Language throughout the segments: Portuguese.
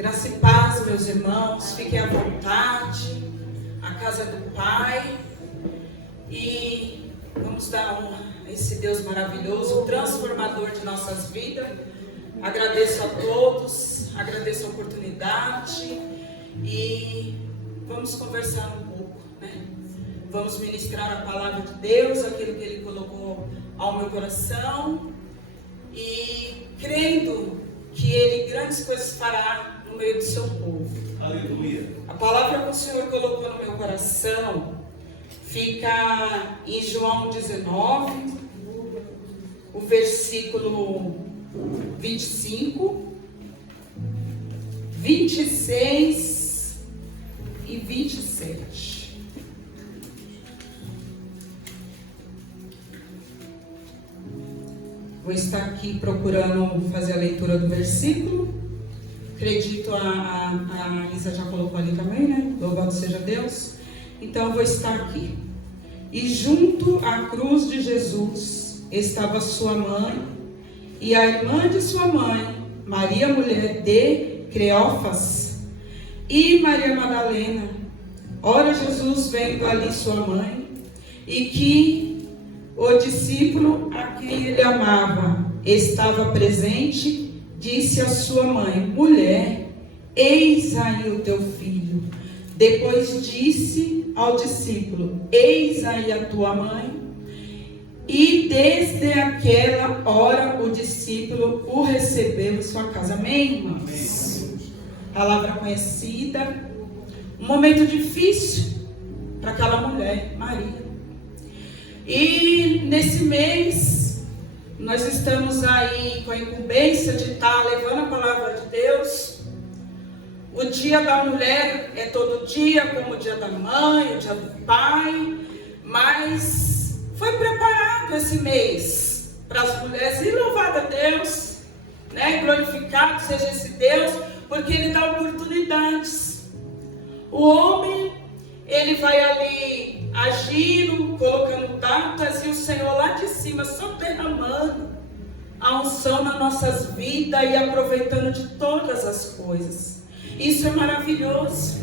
Graça e paz, meus irmãos, fiquem à vontade, a casa do Pai, e vamos dar honra a esse Deus maravilhoso, transformador de nossas vidas. Agradeço a todos, agradeço a oportunidade e vamos conversar um pouco, né? Vamos ministrar a palavra de Deus, aquilo que Ele colocou ao meu coração, e crendo que Ele grandes coisas fará no meio do seu povo. Aleluia. A palavra que o Senhor colocou no meu coração fica em João 19, o versículo 25, 26 e 27. Vou estar aqui procurando fazer a leitura do versículo. Acredito a Isa já colocou ali também, né? Louvado seja Deus. Então eu vou estar aqui. E junto à cruz de Jesus estava sua mãe e a irmã de sua mãe, Maria, mulher de Cleófas, e Maria Madalena. Ora, Jesus, vendo ali sua mãe, e que o discípulo a quem ele amava estava presente, disse à sua mãe: mulher, eis aí o teu filho. Depois disse ao discípulo: eis aí a tua mãe. E desde aquela hora o discípulo o recebeu em sua casa. Amém, irmãos? Palavra conhecida. Um momento difícil para aquela mulher, Maria. E nesse mês nós estamos aí com a incumbência de estar levando a palavra de Deus. O dia da mulher é todo dia, como o dia da mãe, o dia do pai, mas foi preparado esse mês para as mulheres, e louvado a Deus, né? Glorificado seja esse Deus, porque Ele dá oportunidades. O homem, ele vai ali agindo, colocando datas, e o Senhor lá de cima só derramando a unção nas nossas vidas e aproveitando de todas as coisas. Isso é maravilhoso,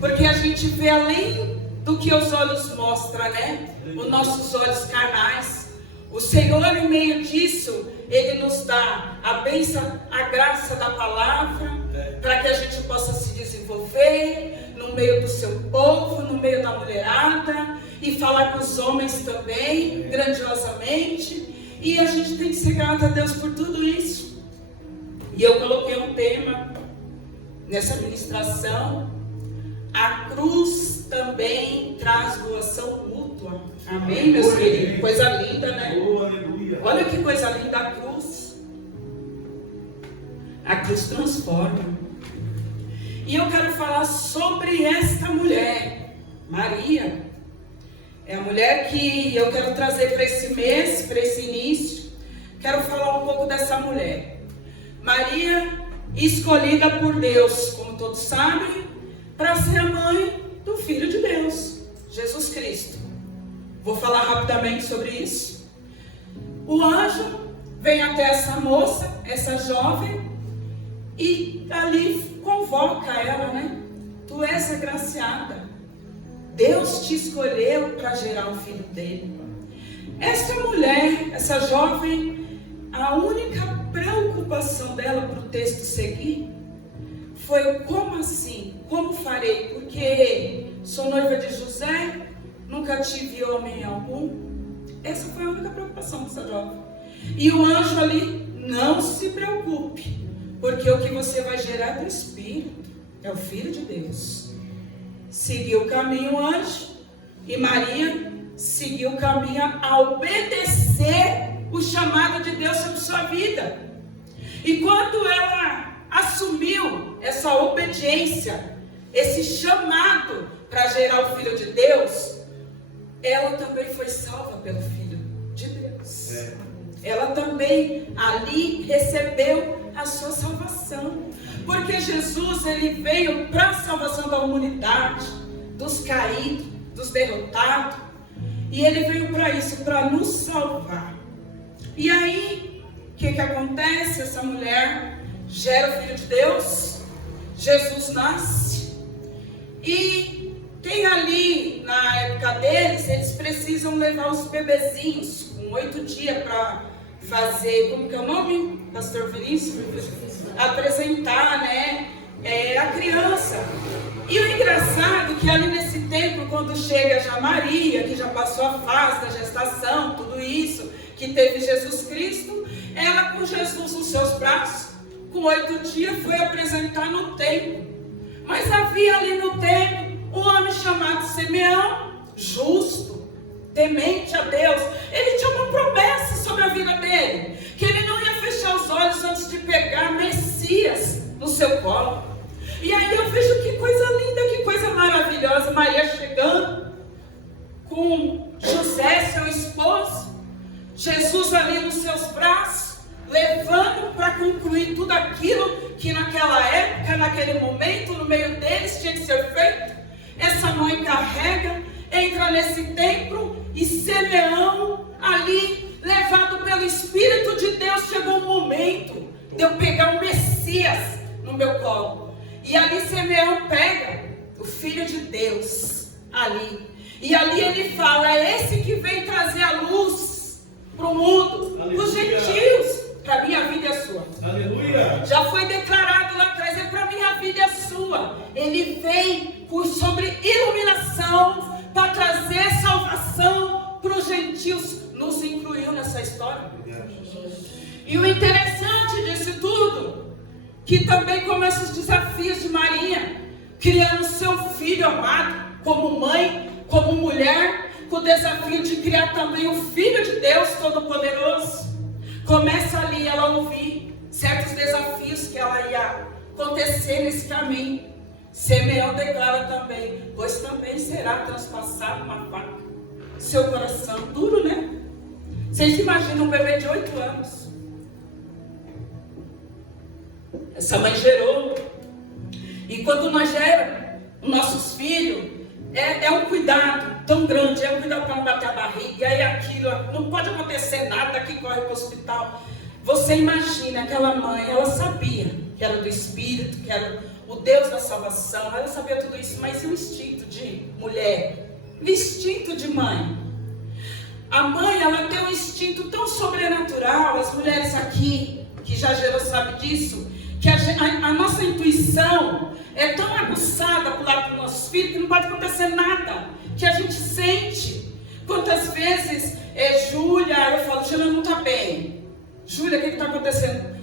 porque a gente vê além do que os olhos mostram, né? Os nossos olhos carnais. O Senhor, em meio disso, Ele nos dá a bênção, a graça da palavra, para que a gente possa se desenvolver no meio do seu povo, no meio da mulherada, e falar com os homens também, grandiosamente. E a gente tem que ser grato a Deus por tudo isso. E eu coloquei um tema nessa ministração: a cruz também traz doação mútua. Amém, meus queridos? Coisa linda, né? Olha que coisa linda a cruz. A cruz transforma. E eu quero falar sobre esta mulher, Maria. É a mulher que eu quero trazer para esse mês, para esse início. Quero falar um pouco dessa mulher. Maria, escolhida por Deus, como todos sabem, para ser a mãe do Filho de Deus, Jesus Cristo. Vou falar rapidamente sobre isso. O anjo vem até essa moça, essa jovem, e ali convoca ela, né? Tu és agraciada. Deus te escolheu para gerar o filho dele. Esta mulher, essa jovem, a única preocupação dela para o texto seguir foi: como assim? Como farei? Porque sou noiva de José, nunca tive homem algum. Essa foi a única preocupação dessa jovem. E o anjo ali: não se preocupe, porque o que você vai gerar é do Espírito, é o Filho de Deus. Seguiu o caminho o anjo, e Maria seguiu o caminho a obedecer o chamado de Deus sobre sua vida. E quando ela assumiu essa obediência, esse chamado para gerar o Filho de Deus, ela também foi salva pelo Filho de Deus. Ela também ali recebeu a sua salvação. Porque Jesus, ele veio para a salvação da humanidade, dos caídos, dos derrotados. E ele veio para isso, para nos salvar. E aí, o que acontece? Essa mulher gera o Filho de Deus, Jesus nasce. E tem ali, na época deles, eles precisam levar os bebezinhos com 8 dias para fazer, como que é o nome, pastor Vinícius? Apresentar, né, a criança. E o engraçado é que ali nesse tempo, quando chega já Maria, que já passou a fase da gestação, tudo isso, que teve Jesus Cristo, ela com Jesus nos seus braços, com 8 dias, foi apresentar no templo. Mas havia ali no templo um homem chamado Simeão, justo, temente a Deus. Ele tinha uma promessa sobre a vida dele, que ele não ia fechar os olhos antes de pegar Messias no seu colo. E aí eu vejo que coisa linda, que coisa maravilhosa, Maria chegando com José, seu esposo, Jesus ali nos seus braços, levando para concluir tudo aquilo que naquela época, naquele momento, no meio deles tinha que ser feito. Essa mãe carrega, entra nesse templo e Simeão ali, levado pelo Espírito de Deus, chegou um momento de eu pegar o Messias no meu colo. E ali Simeão pega o Filho de Deus ali. E ali ele fala, é esse que vem trazer a luz para o mundo, para os gentios. Para a minha vida e a sua. Aleluia. Já foi declarado lá atrás, é para a minha vida e a sua. Ele vem sobre iluminação, para trazer salvação para os gentios. Nos incluiu nessa história. E o interessante disso tudo, que também começa os desafios de Maria, criando seu filho amado, como mãe, como mulher, com o desafio de criar também o Filho de Deus Todo-Poderoso. Começa ali ela ouvir certos desafios que ela ia acontecer nesse caminho. Simeão declara também, pois também será transpassado uma faca. Seu coração duro, né? Vocês imaginam um bebê de 8 anos? Essa mãe gerou. E quando nós geramos os nossos filhos, é um cuidado tão grande, é um cuidado para não bater a barriga, e aí aquilo, não pode acontecer nada, que corre para o hospital. Você imagina, aquela mãe, ela sabia que era do Espírito, que era o Deus da salvação, ela sabia tudo isso, mas e o instinto de mulher? O instinto de mãe? A mãe, ela tem um instinto tão sobrenatural, as mulheres aqui, que já gerou, sabe disso, que a nossa intuição é tão aguçada para o lado dos nossos filhos que não pode acontecer nada, que a gente sente. Quantas vezes, Júlia, eu falo, Júlia não está bem. Júlia, o que está acontecendo?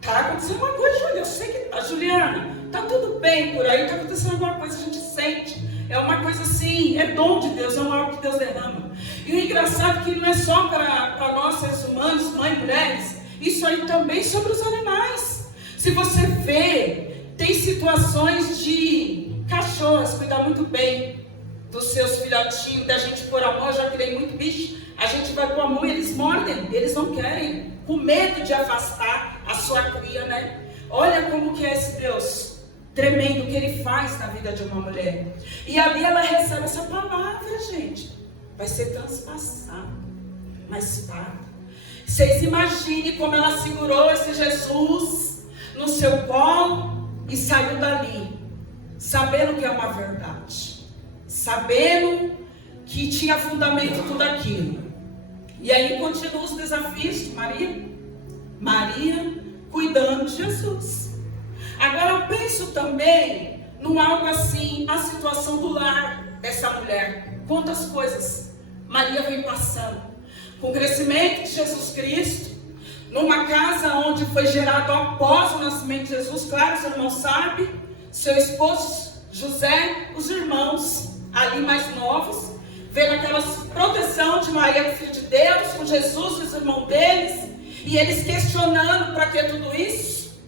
Está acontecendo uma coisa, Júlia, eu sei que está. Juliana, está tudo bem por aí, está acontecendo alguma coisa, a gente sente. É uma coisa assim, é dom de Deus, é algo que Deus derrama. E o engraçado é que não é só para nós, seres humanos, mães, mulheres, isso aí também sobre os animais. Se você vê, tem situações de cachorros, cuidar muito bem dos seus filhotinhos, da gente pôr a mão, eu já criei muito bicho, a gente vai pôr a mão e eles mordem, eles não querem, com medo de afastar a sua cria, né? Olha como que é esse Deus tremendo que ele faz na vida de uma mulher. E ali ela recebe essa palavra, gente, vai ser transpassada, uma espada. Vocês imaginem como ela segurou esse Jesus no seu colo e saiu dali, sabendo que é uma verdade, sabendo que tinha fundamento tudo aquilo. E aí continuam os desafios de Maria cuidando de Jesus. Agora eu penso também num algo assim, a situação do lar dessa mulher. Quantas coisas Maria vem passando com o crescimento de Jesus Cristo, numa casa onde foi gerado após o nascimento de Jesus. Claro, os irmãos sabem, seu esposo José, os irmãos ali mais novos, vendo aquela proteção de Maria, do Filho de Deus, com Jesus e os irmãos deles, e eles questionando para que tudo isso?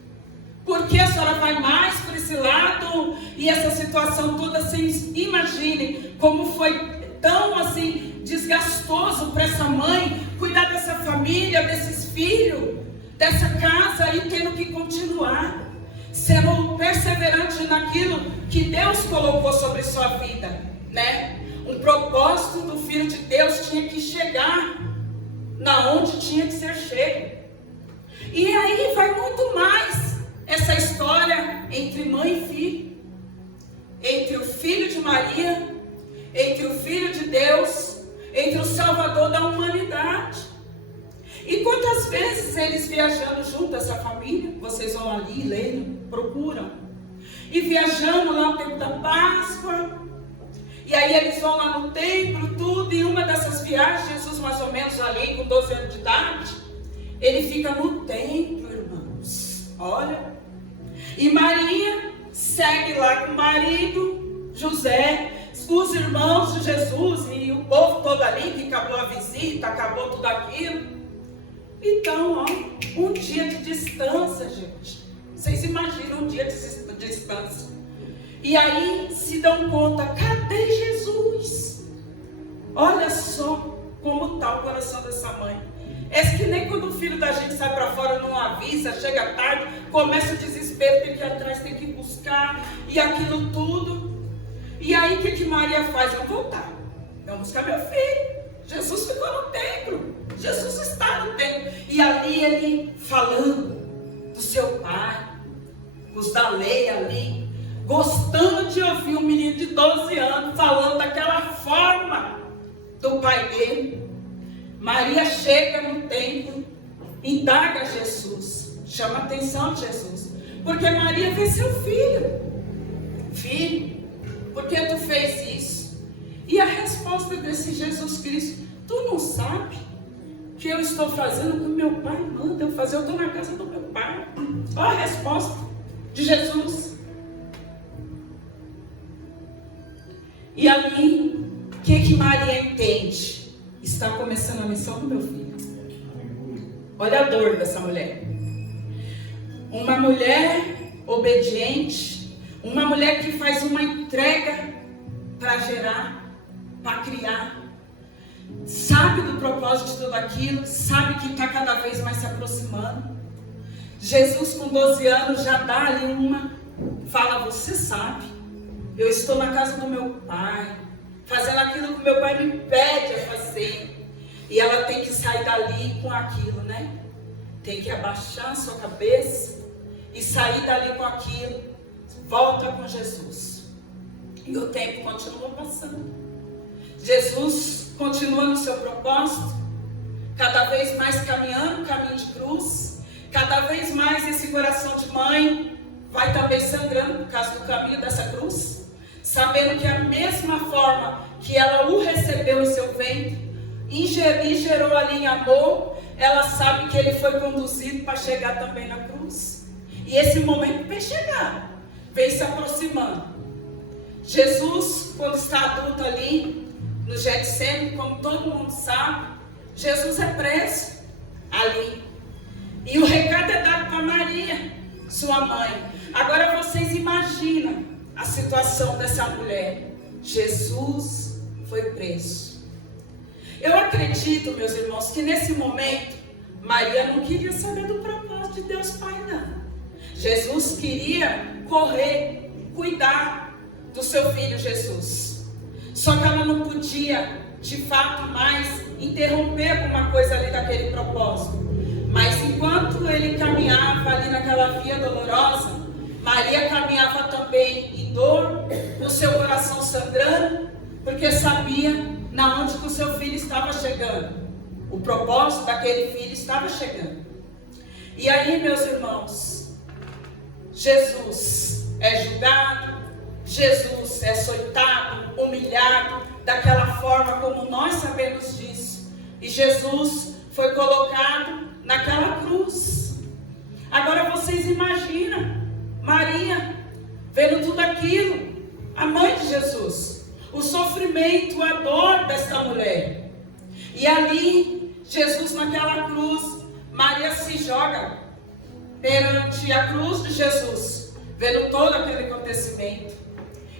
Por que a senhora vai mais para esse lado? E essa situação toda, vocês imaginem como foi tão assim desgastoso para essa mãe cuidar dessa família, desses filhos, dessa casa, e tendo que continuar sendo perseverante naquilo que Deus colocou sobre sua vida, né? Um propósito do Filho de Deus tinha que chegar na onde tinha que ser chego. E aí vai muito mais essa história entre mãe e filho, entre o filho de Maria, entre o Filho de Deus, entre o Salvador da humanidade. E quantas vezes eles viajando junto, essa família, vocês vão ali, leem, procuram, e viajando lá no tempo da Páscoa, e aí eles vão lá no templo, tudo, e uma dessas viagens, Jesus mais ou menos ali, com 12 anos de idade, ele fica no templo, irmãos, olha, e Maria segue lá com o marido, José, os irmãos de Jesus e o povo todo ali, que acabou a visita, acabou tudo aquilo. Então, ó, um dia de distância, gente. Vocês imaginam um dia de distância. E aí se dão conta, cadê Jesus? Olha só como está o coração dessa mãe. É que nem quando o filho da gente sai para fora, não avisa, chega tarde, começa o desespero, tem que ir atrás, tem que buscar, e aquilo tudo. E aí o que Maria faz? Vamos voltar, vamos buscar meu filho. Jesus ficou no templo, Jesus está no templo. E ali ele falando do seu pai, os da lei ali, gostando de ouvir um menino de 12 anos falando daquela forma do pai dele. Maria chega no templo, indaga Jesus, chama a atenção de Jesus, porque Maria vê seu filho. Filho, por que tu fez isso? E a resposta desse Jesus Cristo: tu não sabe que eu estou fazendo o que meu pai manda eu fazer? Eu estou na casa do meu pai. Olha a resposta de Jesus. E ali, o que Maria entende? Está começando a missão do meu filho. Olha a dor dessa mulher. Uma mulher obediente, uma mulher que faz uma entrega para gerar, para criar, sabe do propósito de tudo aquilo, sabe que está cada vez mais se aproximando. Jesus com 12 anos já dá ali fala: você sabe, eu estou na casa do meu pai, fazendo aquilo que meu pai me pede a fazer. E ela tem que sair dali com aquilo, né? Tem que abaixar a sua cabeça e sair dali com aquilo. Volta com Jesus. E o tempo continua passando. Jesus continua no seu propósito, cada vez mais caminhando o caminho de cruz. Cada vez mais esse coração de mãe vai também sangrando por causa do caminho dessa cruz, sabendo que a mesma forma que ela o recebeu em seu ventre e gerou ali em amor, ela sabe que ele foi conduzido para chegar também na cruz. E esse momento vem chegar, vem se aproximando. Jesus, quando está adulto ali no Getsemane, como todo mundo sabe, Jesus é preso ali. E o recado é dado para Maria, sua mãe. Agora vocês imaginam a situação dessa mulher. Jesus foi preso. Eu acredito, meus irmãos, que nesse momento Maria não queria saber do propósito de Deus Pai, não. Jesus queria correr, cuidar do seu filho Jesus. Só que ela não podia, de fato, mais interromper alguma coisa ali daquele propósito. Mas enquanto ele caminhava ali naquela via dolorosa, Maria caminhava também em dor, com seu coração sangrando, porque sabia na onde que o seu filho estava chegando. O propósito daquele filho estava chegando. E aí, meus irmãos, Jesus é julgado, Jesus é açoitado, humilhado, daquela forma como nós sabemos disso. E Jesus foi colocado naquela cruz. Agora vocês imaginam Maria vendo tudo aquilo, a mãe de Jesus, o sofrimento, a dor dessa mulher. E ali, Jesus naquela cruz, Maria se joga perante a cruz de Jesus, vendo todo aquele acontecimento.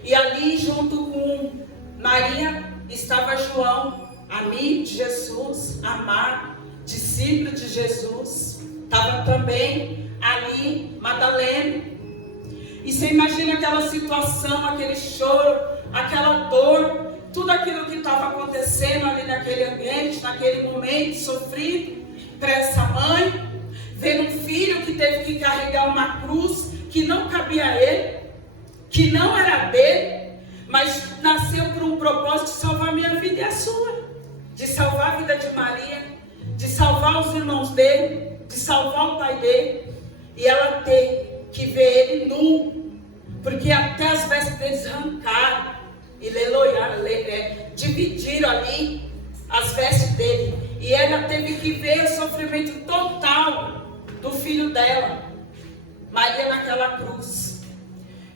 E ali, junto com Maria, estava João, amigo de Jesus, amado, discípulo de Jesus. Estava também ali Madalena. E você imagina aquela situação, aquele choro, aquela dor, tudo aquilo que estava acontecendo ali naquele ambiente, naquele momento sofrido para essa mãe, vendo um filho que teve que carregar uma cruz que não cabia cabia a ele, que não era dele, mas nasceu por um propósito de salvar a minha vida e a sua, de salvar a vida de Maria, de salvar os irmãos dele, de salvar o pai dele, e ela ter que ver ele nu, porque até as vestes deles arrancaram e dividiram ali as vestes dele, e ela teve que ver o sofrimento total do filho dela, Maria, naquela cruz.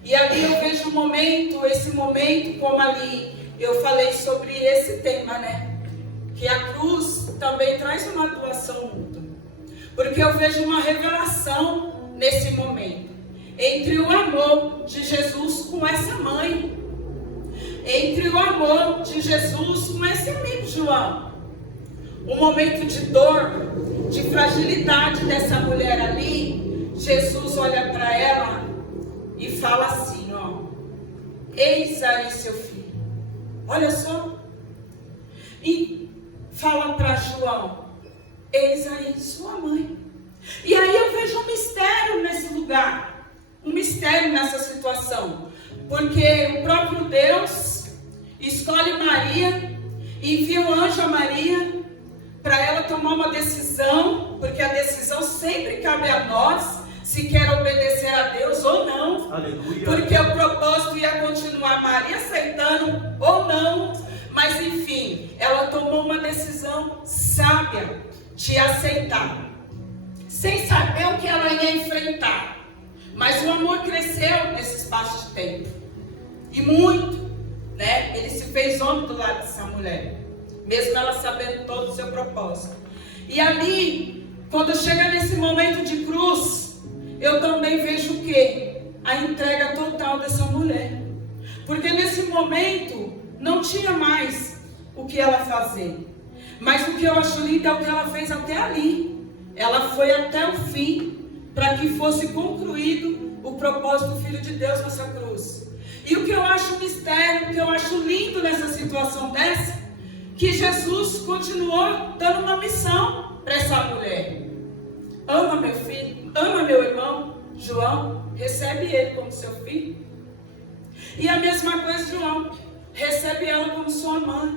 E ali eu vejo esse momento, como ali eu falei sobre esse tema, né? Que a cruz também traz uma doação mútua. Porque eu vejo uma revelação nesse momento. Entre o amor de Jesus com essa mãe. Entre o amor de Jesus com esse amigo João. Um momento de dor, de fragilidade dessa mulher ali. Jesus olha para ela e fala assim, ó: eis aí seu filho. Olha só. E fala para João: eis aí sua mãe. E aí eu vejo um mistério nesse lugar, um mistério nessa situação, porque o próprio Deus escolhe Maria, envia um anjo a Maria para ela tomar uma decisão, porque a decisão sempre cabe a nós, se quer obedecer a Deus ou não. Aleluia. Porque o propósito ia continuar Maria aceitando ou não, mas enfim, ela tomou uma decisão sábia de aceitar, sem saber o que ela ia enfrentar. Mas o amor cresceu nesse espaço de tempo, e muito, né? Ele se fez homem do lado dessa mulher, mesmo ela sabendo todo o seu propósito. E ali, quando chega nesse momento de cruz, eu também vejo o quê? A entrega total dessa mulher. Porque nesse momento não tinha mais o que ela fazer. Mas o que eu acho lindo é o que ela fez até ali. Ela foi até o fim, para que fosse concluído o propósito do Filho de Deus nessa cruz. E o que eu acho mistério, o que eu acho lindo nessa situação dessa, que Jesus continuou dando uma missão para essa mulher. Ama meu filho, ama meu irmão João, recebe ele como seu filho. E a mesma coisa, João, recebe ela como sua mãe.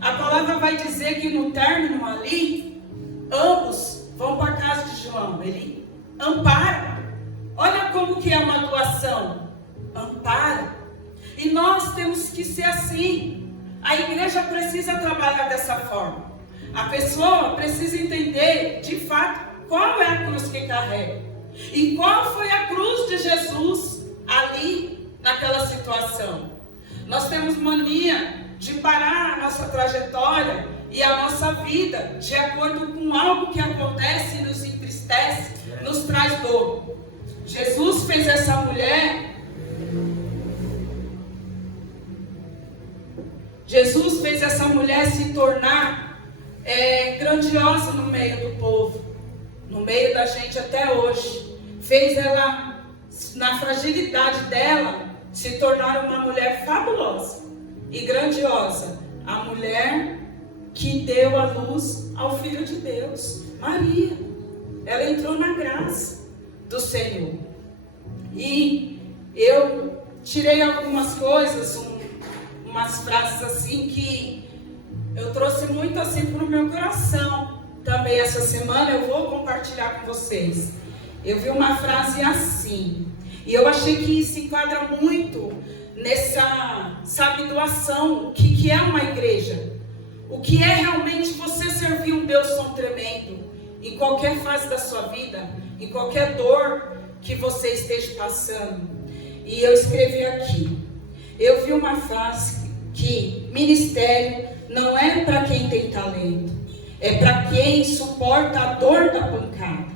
A palavra vai dizer que no término ali, ambos vão para a casa de João. Ele ampara. Olha como que é uma doação. Ampara. E nós temos que ser assim. A igreja precisa trabalhar dessa forma. A pessoa precisa entender, de fato, qual é a cruz que carrega. E qual foi a cruz de Jesus ali, naquela situação. Nós temos mania de parar a nossa trajetória e a nossa vida de acordo com algo que acontece e nos entristece, nos traz dor. Jesus fez essa mulher... Jesus fez essa mulher se tornar grandiosa no meio do povo, no meio da gente até hoje. Fez ela, na fragilidade dela, se tornar uma mulher fabulosa e grandiosa. A mulher que deu a luz ao Filho de Deus, Maria. Ela entrou na graça do Senhor. E eu tirei algumas coisas, umas frases assim que eu trouxe muito assim para o meu coração. Também essa semana eu vou compartilhar com vocês. Eu vi uma frase assim, e eu achei que se enquadra muito nessa, sabe, doação. O que é uma igreja? O que é realmente você servir um Deus tão tremendo, em qualquer fase da sua vida, em qualquer dor que você esteja passando. E eu escrevi aqui, eu vi uma frase que ministério não é para quem tem talento, é para quem suporta a dor da pancada.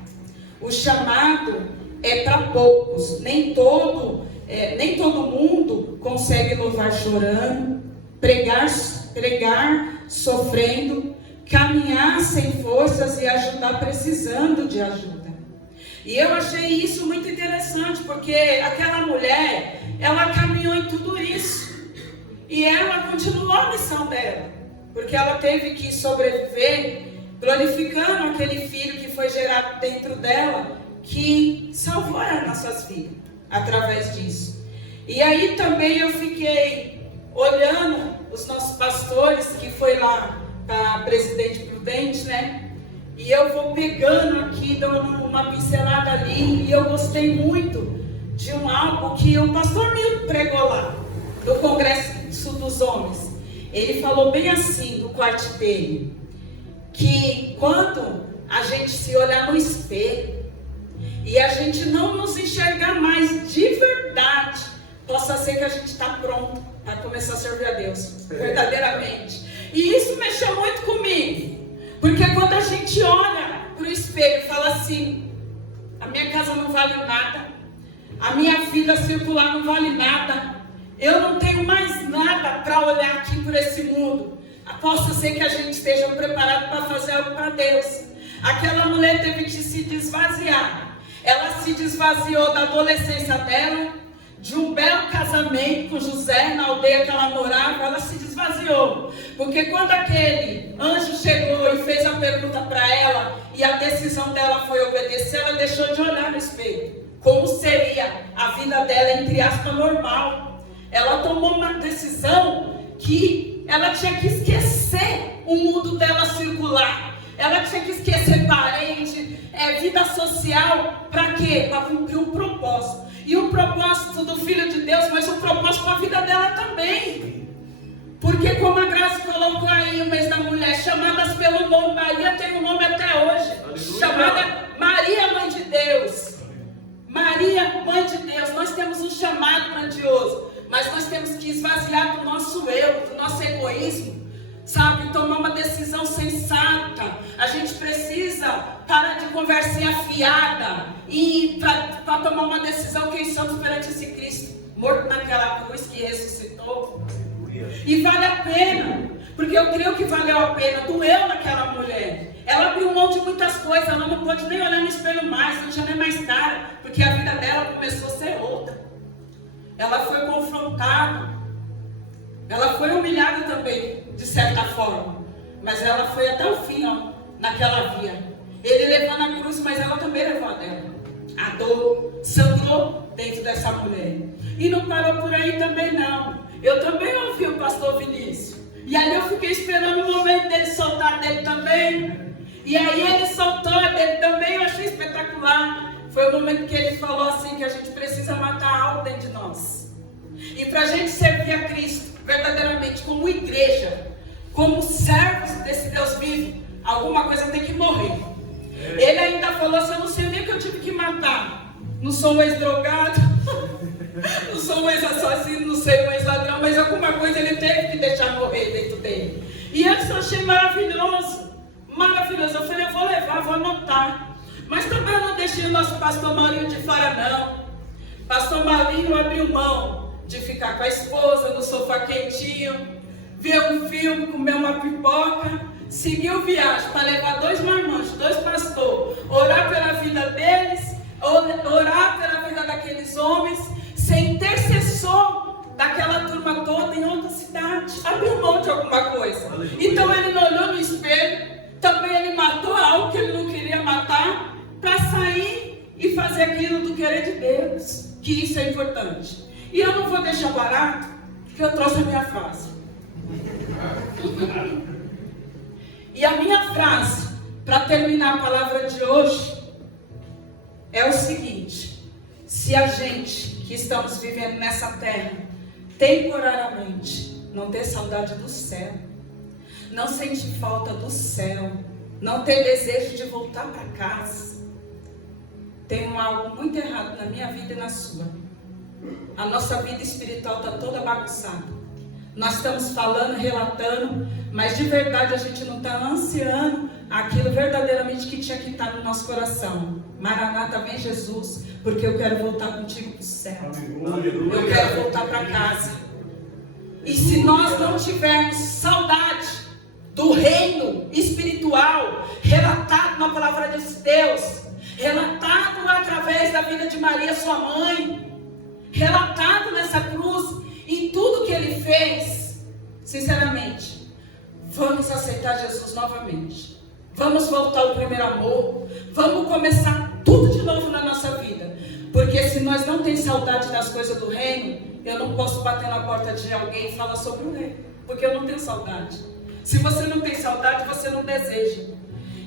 O chamado é para poucos, nem todo mundo consegue louvar chorando, pregar sofrendo, caminhar sem forças e ajudar precisando de ajuda. E eu achei isso muito interessante, porque aquela mulher, ela caminhou em tudo isso, e ela continuou a missão dela, porque ela teve que sobreviver glorificando aquele filho que foi gerado dentro dela, que salvou as nossas vidas. através disso. E aí também eu fiquei olhando os nossos pastores, que foi lá para Presidente Prudente, né? E eu vou pegando aqui, dando uma pincelada ali, e eu gostei muito de algo que o pastor Milton pregou lá, do Congresso dos Homens. Ele falou bem assim, do corte dele, que quando a gente se olhar no espelho, e a gente não nos enxergar mais de verdade, possa ser que a gente está pronto para começar a servir a Deus, verdadeiramente. E isso mexeu muito comigo, porque quando a gente olha para o espelho e fala assim, a minha casa não vale nada, a minha vida circular não vale nada, eu não tenho mais nada para olhar aqui por esse mundo, possa ser que a gente esteja preparado para fazer algo para Deus. Aquela mulher teve que se desvaziar. Ela se desvaziou da adolescência dela, de um belo casamento com José, na aldeia que ela morava. Ela se desvaziou, porque quando aquele anjo chegou e fez a pergunta para ela, e a decisão dela foi obedecer, ela deixou de olhar no espelho, como seria a vida dela, entre aspas, normal. Ela tomou uma decisão que ela tinha que esquecer o mundo dela circular. Ela tinha que esquecer parente, vida social. Para quê? Para cumprir um propósito. E o propósito do Filho de Deus, mas o propósito para a vida dela também. Porque como a Graça colocou aí o mês da mulher, chamadas pelo nome, Maria tem um nome até hoje. Aleluia. Chamada Maria, Mãe de Deus. Maria, Mãe de Deus. Nós temos um chamado grandioso, mas nós temos que esvaziar do nosso eu, do nosso egoísmo. Sabe, tomar uma decisão sensata. A gente precisa parar de conversinha fiada e para tomar uma decisão, quem somos perante esse Cristo morto naquela cruz que ressuscitou. E vale a pena, porque eu creio que valeu a pena. Doeu naquela mulher. Ela abriu mão de muitas coisas. Ela não pôde nem olhar no espelho mais, não tinha nem mais cara, porque a vida dela começou a ser outra. Ela foi confrontada. Ela foi humilhada também, de certa forma. Mas ela foi até o fim, naquela via. Ele levou na cruz, mas ela também levou a dela. A dor sangrou dentro dessa mulher. E não parou por aí também, não. Eu também ouvi o pastor Vinícius. E aí eu fiquei esperando o momento dele soltar dele também. E aí ele soltou a dele também, eu achei espetacular. Foi o momento que ele falou assim, que a gente precisa matar algo dentro de nós. E para a gente servir a Cristo verdadeiramente como igreja, como servos desse Deus vivo, alguma coisa tem que morrer. Ele ainda falou assim, eu não sei nem o que eu tive que matar. Não sou um ex-drogado, não sou um ex-assassino, não sei um ex-ladrão, mas alguma coisa ele teve que deixar morrer dentro dele. E eu só achei maravilhoso, maravilhoso. Eu falei, eu vou levar, vou anotar. Mas também eu não deixei o nosso pastor Maurinho de fora, não. Pastor Maurinho abriu mão de ficar com a esposa no sofá quentinho, ver um filme, comer uma pipoca, seguiu viagem para levar 2 marmanjos, 2 pastores, orar pela vida deles, orar pela vida daqueles homens, ser intercessor daquela turma toda em outra cidade, abriu mão de alguma coisa. Então ele não olhou no espelho, também ele matou algo que ele não queria matar, para sair e fazer aquilo do querer de Deus, que isso é importante. E eu não vou deixar barato, porque eu trouxe a minha frase. E a minha frase, para terminar a palavra de hoje, é o seguinte: se a gente que estamos vivendo nessa terra, temporariamente, não ter saudade do céu, não sentir falta do céu, não ter desejo de voltar para casa, tem algo muito errado na minha vida e na sua. A nossa vida espiritual está toda bagunçada. Nós estamos falando, relatando, mas de verdade a gente não está ansiando aquilo verdadeiramente que tinha que estar no nosso coração. Maranata, vem Jesus, porque eu quero voltar contigo para o céu. Eu quero voltar para casa. E se nós não tivermos saudade do reino espiritual, relatado na palavra de Deus, relatado através da vida de Maria, sua mãe, relatado nessa cruz, em tudo que ele fez, sinceramente, vamos aceitar Jesus novamente. Vamos voltar ao primeiro amor. Vamos começar tudo de novo na nossa vida. Porque Porque se nós não temos saudade das coisas do reino, eu não posso bater na porta de alguém e falar sobre o reino. Porque eu não tenho saudade. Se você não tem saudade, você não deseja.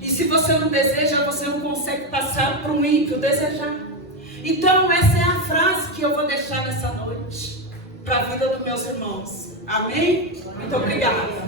E se você não deseja, você não consegue passar para um ímpio desejar. Então essa é a frase que eu vou deixar nessa noite para a vida dos meus irmãos. Amém? Muito obrigada.